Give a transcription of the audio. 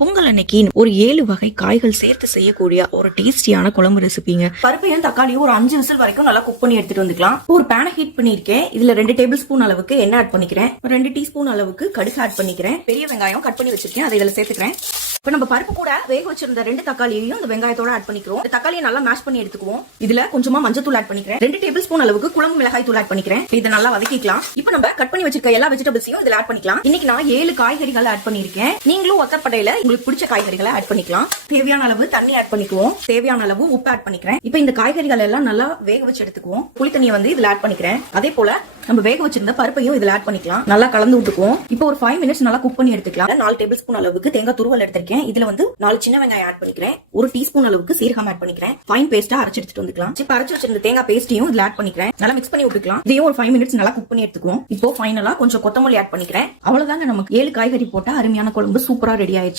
பொங்கல் அன்னைக்கு ஒரு 7 வகை காய்கள் சேர்த்து செய்யக்கூடிய ஒரு டேஸ்டியான குழம்பு ரெசிபிங்க. பருப்பையும் தக்காளியும் ஒரு 5 விசில் வரைக்கும் நல்லா குக் பண்ணி எடுத்துட்டு வந்துக்கலாம். ஒரு பேனை ஹீட் பண்ணிருக்கேன். இதுல 2 டேபிள் ஸ்பூன் அளவுக்கு எண்ணெய் ஆட் பண்ணிக்கிறேன். 2 டீஸ்பூன் அளவுக்கு கடுகு ஆட் பண்ணிக்கிறேன். பெரிய வெங்காயம் கட் பண்ணி வச்சிருக்கேன், அதை இதுல சேர்த்துக்கிறேன். இப்ப நம்ம பருப்பு கூட வேக வச்சிருந்த 2 தக்காளியையும் இந்த வெங்காயத்தோட ஆட் பண்ணிக்கிறோம். தக்காளியை நல்லா மேஷ் பண்ணி எடுத்துக்குவோம். இதுல கொஞ்சமா மஞ்சள் தூள் ஆட் பண்ணிக்கிறேன். 2 டேபிள் ஸ்பூன் அளவுக்கு குழம்பு மிளகாய் தூள் ஆட் பண்ணிக்கிறேன். இதை நல்லா வதக்கிக்கலாம். இப்ப நம்ம கட் பண்ணி வச்சிருக்க எல்லா வெஜிடபிள்ஸையும் இதுல ஆட் பண்ணிக்கலாம். இன்னைக்கு நான் 7 காய்கறிகள் ஆட் பண்ணிருக்கேன். நீங்களும் ஒத்தப்படையில உங்களுக்கு பிடிச்ச காய்கறிகளை ஆட் பண்ணிக்கலாம். தேவையான அளவு தண்ணி ஆட் பண்ணிக்குவோம். தேவையான அளவு உப்பு ஆட் பண்ணிக்கிறேன். இப்ப இந்த காய்கறிகள் எல்லாம் நல்லா வேக வச்சு எடுத்துக்குவோம். புளி தண்ணியை வந்து இதுல ஆட் பண்ணிக்கிறேன். அதே போல நம்ம வேக வச்சிருந்த பருப்பையும் இதுல ஆட் பண்ணிக்கலாம். நல்லா கலந்து விட்டுக்குவோம். இப்போ ஒரு 5 மினிட்ஸ் நல்லா குக் பண்ணி எடுத்துக்கலாம். 4 டேபிள் ஸ்பூன் அளவுக்கு தேங்காய் துருவல் எடுத்திருக்கேன். இதுல வந்து 4 சின்ன வெங்காயம் ஆட் பண்ணிக்கிறேன். 1 டீஸ்பூன் அளவுக்கு சீரகம் ஆட் பண்ணிக்கிறேன். ஃபைன் பேஸ்டா அரைச்சு எடுத்துட்டு வந்துக்கலாம். இப்ப அரைச்சு வச்சிருந்த தேங்காய் பேஸ்டையும் இதுல ஆட் பண்ணிக்கிறேன். நல்லா மிக்ஸ் பண்ணி விட்டுக்கலாம். இதையும் ஒரு 5 மினிட்ஸ் நல்லா குக் பண்ணி எடுத்துக்குவோம். இப்போ ஃபைனலா கொஞ்சம் கொத்தமல்லி ஆட் பண்ணிக்கிறேன். அவ்வளவுதாங்க, நமக்கு 7 காய்கறி போட்டா அருமையான குழம்பு சூப்பரா ரெடி ஆயிடுச்சு.